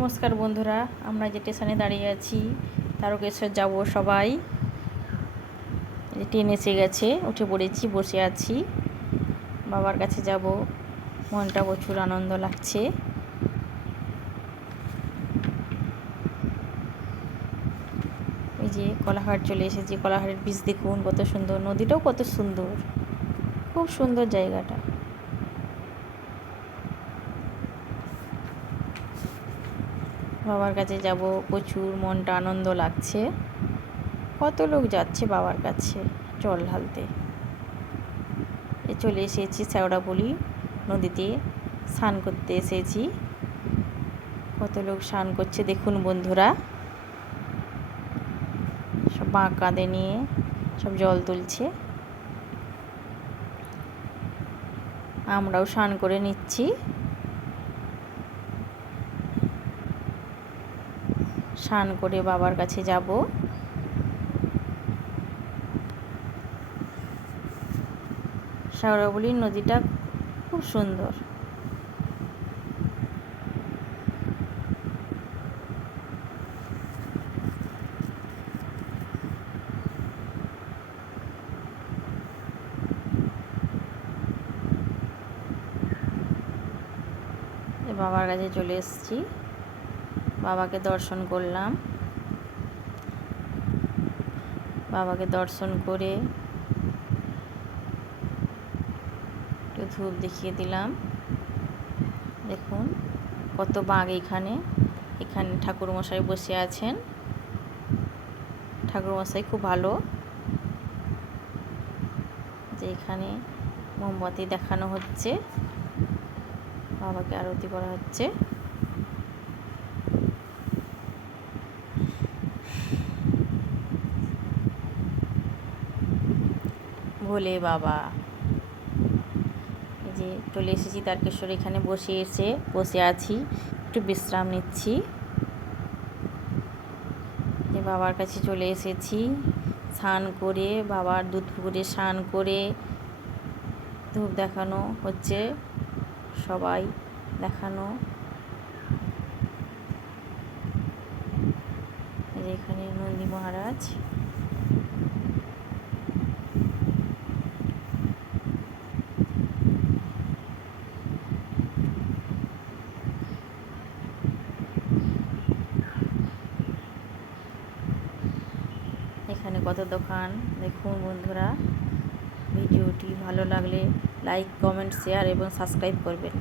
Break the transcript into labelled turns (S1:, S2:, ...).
S1: নমস্কার বন্ধুরা, আমরা যে স্টেশনে দাঁড়িয়ে আছি, তারকেশ্বর যাব সবাই। ট্রেন এসে গেছে, উঠে পড়েছি, বসে আছি। বাবার কাছে যাব, মনটা প্রচুর আনন্দ লাগছে। এই যে কলাহাট চলে এসেছি কলাহাটের বীজ দেখুন, কত সুন্দর, নদীটাও কত সুন্দর। খুব সুন্দর জায়গাটা। বাবার কাছে যাব, প্রচুর মনটা আনন্দ লাগছে। কত লোক যাচ্ছে বাবার কাছে, জল ঢালতে। এ চলে এসেছি শ্যাওড়াবলি নদীতে, স্নান করতে এসেছি। কত লোক স্নান করছে দেখুন বন্ধুরা। সব বাঁক কাঁধে নিয়ে সব জল তুলছে। আমরাও স্নান করে নিচ্ছি। স্নান করে বাবার কাছে যাব। শাওড়াবলির নদীটা খুব সুন্দর। বাবার কাছে চলে এসেছি। বাবাকে দর্শন করলাম। বাবাকে দর্শন করে একটু ধূপ দেখিয়ে দিলাম। দেখুন, কত বাঘ এখানে। এখানে ঠাকুরমশাই বসে আছেন। ঠাকুরমশাই খুব ভালো। যে এখানে মোমবাতি দেখানো হচ্ছে। বাবাকে আরতি করা হচ্ছে। ভোলে বাবা। এই যে চলে এসেছি তারকেশ্বর, এখানে বসে এসে বসে আছি, একটু বিশ্রাম নিচ্ছি। বাবার কাছে চলে এসেছি, স্নান করে, বাবার দুধ পুকুরে স্নান করে, ধূপ দেখানো হচ্ছে, সবাই দেখানো। এখানে নন্দী মহারাজ এখানে কত দোকান। দেখুন বন্ধুরা ভিডিওটি ভালো লাগলে লাইক কমেন্ট শেয়ার এবং সাবস্ক্রাইব করবেন।